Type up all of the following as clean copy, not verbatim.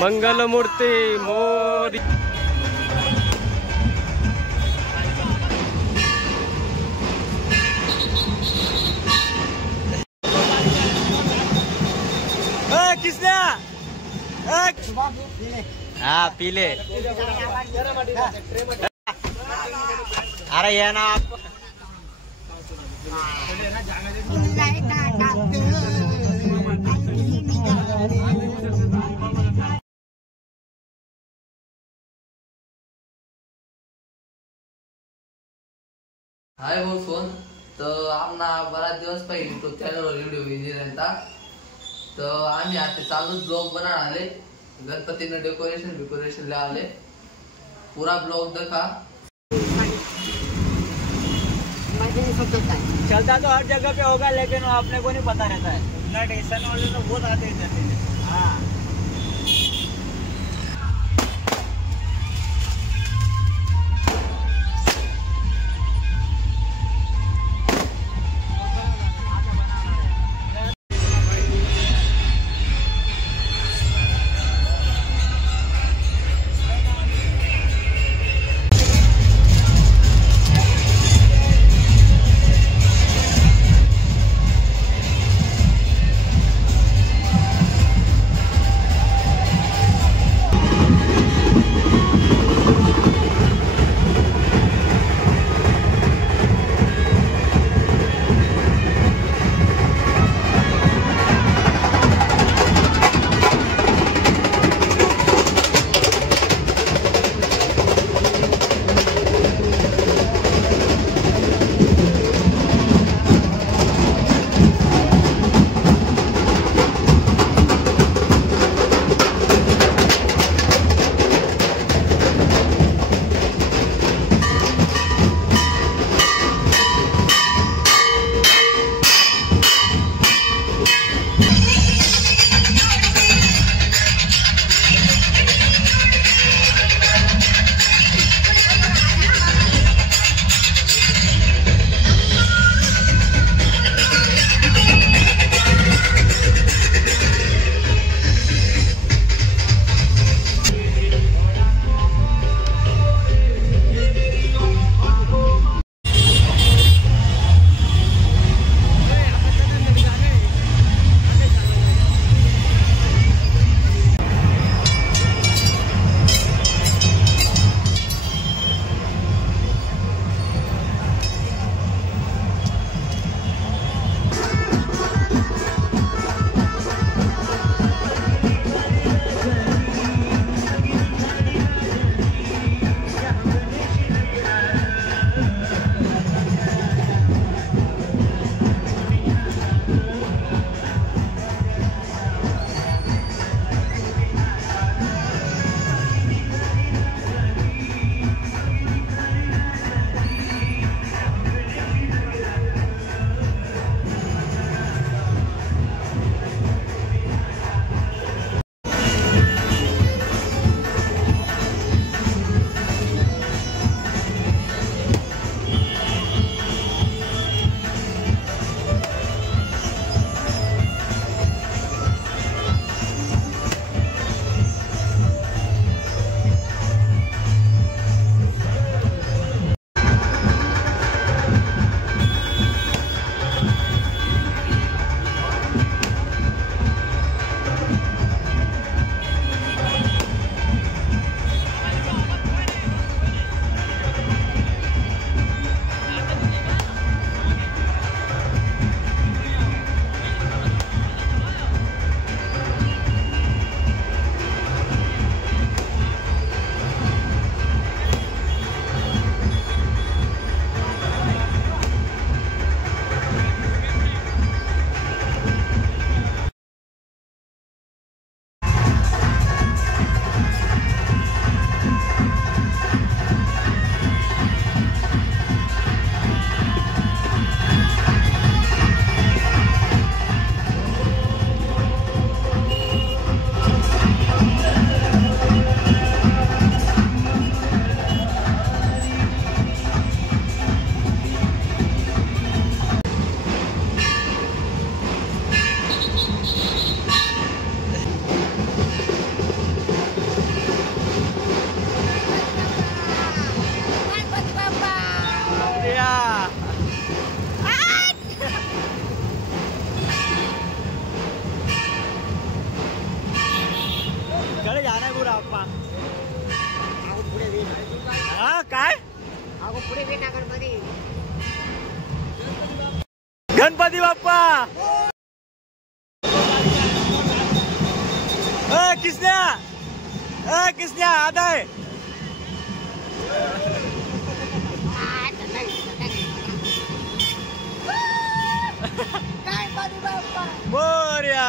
मंगल मूर्ती मोदी। किसने? हाँ पीले। अरे ये ना आपको हाय बोल फोन तर आमना बराच दिवस पहिले तो चॅनलवर व्हिडिओ विजिरांचा तर आम्ही आता चालू ब्लॉग बनाना आले गणपतीने डेकोरेशन ला आले पूरा ब्लॉग देखा। चलता तो हर जगह पे होगा लेकिन वो अपने को नहीं पता रहता है ना। स्टेशन वाले तो बहुत आते हैं। हाँ गणपती बाप्पा किसने आता है मोरया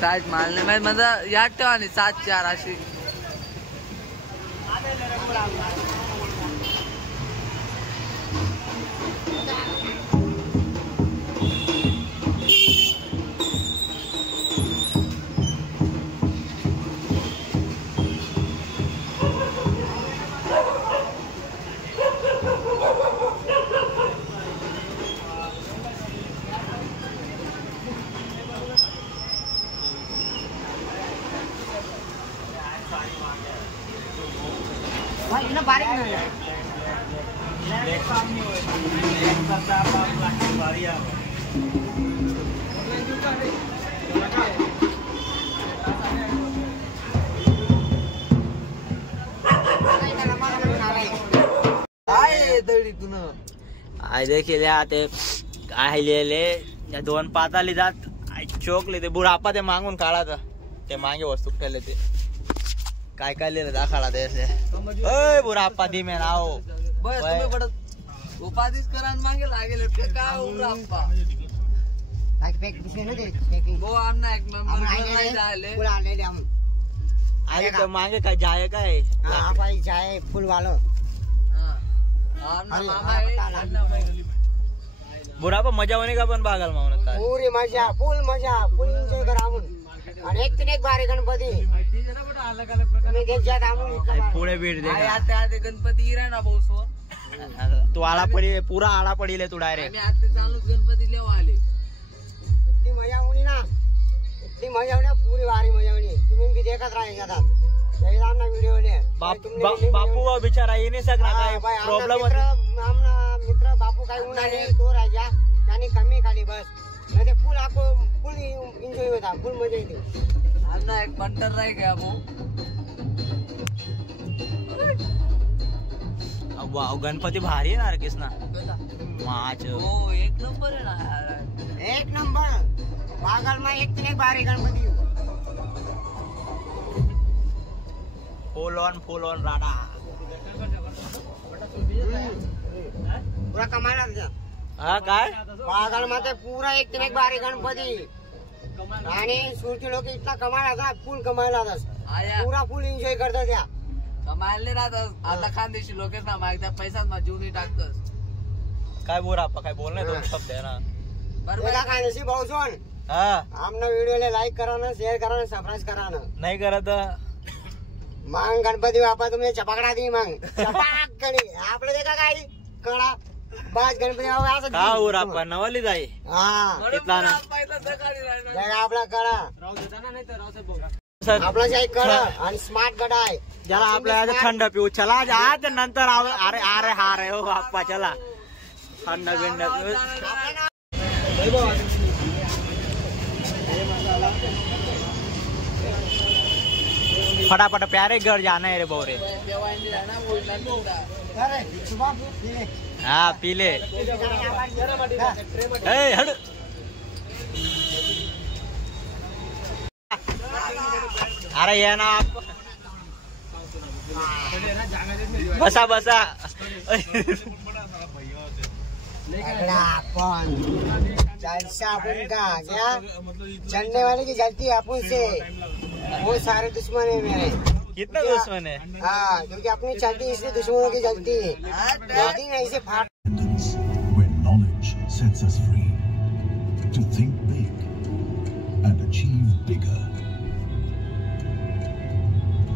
साईज मारणे म्हणजे याद ठेवा नाही 7-4 अशी बारीक नाही आय देखील ते आहिलेले 2 पाताली जात चोकले ते बुढापा ते मागून काढायचं ते मागे वस्तू ठेवले ते काय काय लिहिलं दाखवला ते असे बुढापा दी में आओ बस तुम्ही पडत उपाधीच करा मागे लागेल काय बुढाप्पा वो आमना एक मेंबर नहीं जाले फूल आले हम आगे तो मांगे काय जाए काय हां भाई जाए फूल वालों आमना मामा है बुढापा मजा होणे का पण बागाल मावून पूरी मजा फुल एन्जॉय करा आपण आणि एक बारे गणपती तुम्ही देख जात आपण पुढे बीट दे आते गणपती इरा ना भाऊ सो तू आला पडी पुरा आला पडीले तू डायरेक्ट आम्ही आते चालू गणपती लेवा आले इतनी मजा होनी ना इतनी मजा होनी पूरी वारी मजा होनी तुम्ही भी देखत राहायचा आता यही आमना वीडियो ने बापू बिचारा ये नहीं सकना काय प्रॉब्लेम होती आमना मित्र बापू काय उन्हा नाही तो राजा त्याने कमी खाली बस नाही ते फुल आपको फुल एन्जॉय होता फुल मजा येते आमना एक बंटर राही गया भाऊ वाव गणपती भारी आहे ना रे किसना वाच हो एक नंबर आहे ना यार एक नंबर बागल में एक बारे गणपती फुल ऑन राडा पूरा कमाला तुझा हा काय बागल मध्ये पूरा एक बारे गणपती आणि सुरती लोक इतना कमाला था फुल कमायला आया पूरा फुल एन्जॉय करतात त्या कमायले राहतात आता खानदेशी लोक ना मागता पैसाच मा जीवनी टाकतात काय बोरा काय बोलणे दोन शब्द आहे ना बरोबर खानदेशी भाऊ सोन हा आमना व्हिडिओ ले लाईक करा ना शेअर करा ना सबस्क्राइब करा ना नाही करत मग गणपती बाप्पा तुम्ही चपाकडा दी मग चपाक कडी आपलं देखा काय कळा बाज गणपती बाप्पा असं का उर आपण नवली जाई हा तिथला ना देखा आपला कळा आपला जाई कळा आणि स्मार्ट गडा आहे ज्याला आपल्या थंड पिऊ चला आज नंतर अरे अरे हा रे हो बाप्पा चला थंड बिंड फटाफट प्यारे घर जाना है रे बोरे हाँ पीले अरे ये ना आप बसा बसा अपन जलसा अपन का क्या चलने वाले की जलती है अपन से। वो सारे दुश्मन है मेरे। कितना दुश्मन है? हाँ क्योंकि अपनी चलती इसलिए दुश्मनों की जलती है। जल्दी नहीं से फाट। Where knowledge sets us free to think big and achieve bigger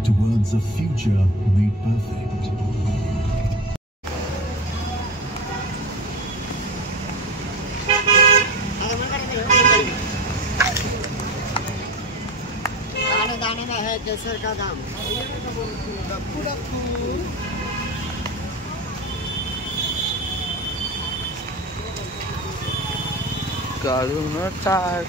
towards a future made perfect. दाने दाने में है केसर का दाम। काढून टाक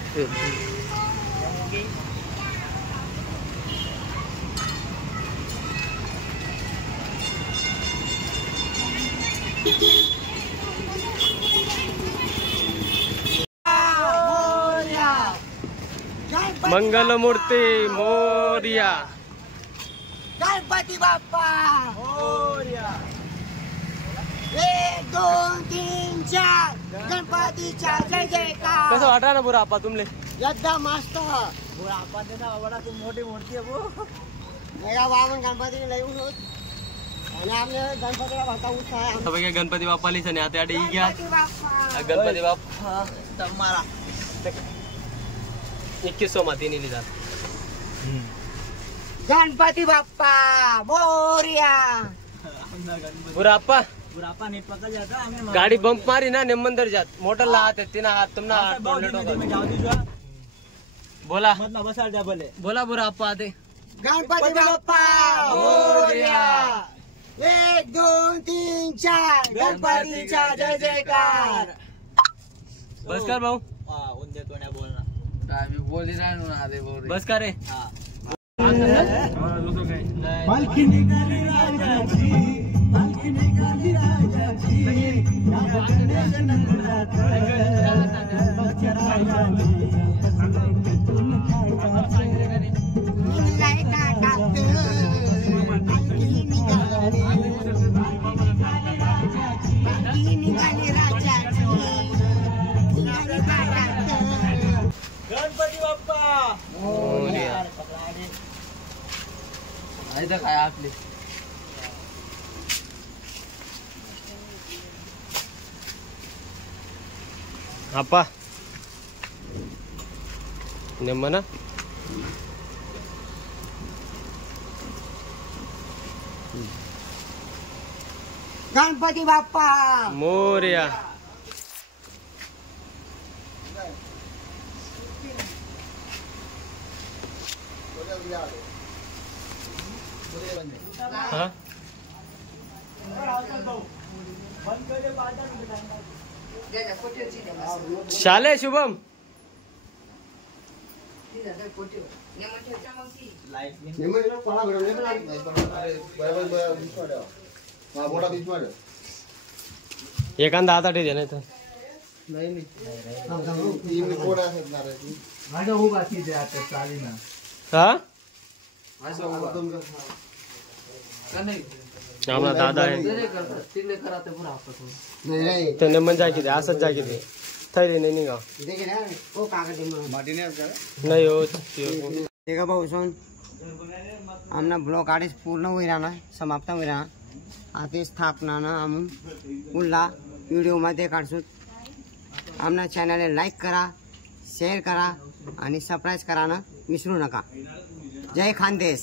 मंगल मूर्ती मोरया गणपती बाप्पा मोरया। 1 2 3 4 गणपतीचा जय जयकार। कसं वाटलं ना बुरा आपा तुमले? एकदम मस्त। बुढ़ापा देना बड़ा तुम मोटी मूर्ति है वो। मेरा वामन गणपती लई होत आणि आपले गणपतीला भरता उत्साह आहे। सगळे गणपती बाप्पाली सने आता ही घ्या गणपती बाप्पा गणपती बाप्पा तब मारा 2100 मा तीन लिहिला गणपती बाप्पा मोरया। बुरा आपा बुढ़ापा नहीं पकड़ जाता हमें। गाडी बंप मारी ना नेमंदर जात मोटर ला हात तिना हात तुमना हात बोला मतलब बसा डबल है। बोला बुरा आपा आते गणपती बाप्पा मोरया। 1 2 3 4 गणपतीचा जय जयकार। बस कर भाऊ उंदे तो नहीं बोलना। काय मी बोली राहू ना आदे बोल बस कर रे पालखी निघाली राजाची, पालखी निघाली राजाची, गणपती बाप्पा मोरया आई तर काय आपले आपा नेम ना गणपती बाप्पा मोरया हाँ? शाले शुभम एखादा हात दे नाही तर हा आम्हाला दादा आहे त्याने मग जागी दे असंच जागी दे थैली नाही निघा नाही हो देखा भाऊ सोन आमना ब्लॉग आधीच पूर्ण होईल ना समाप्त होईल ना आता स्थापना ना आम्ही पुढला व्हिडिओ मध्ये काढतो आमना चॅनलला लाईक करा शेअर करा आणि सबस्क्राईब करा ना विसरू नका जय खानदेश।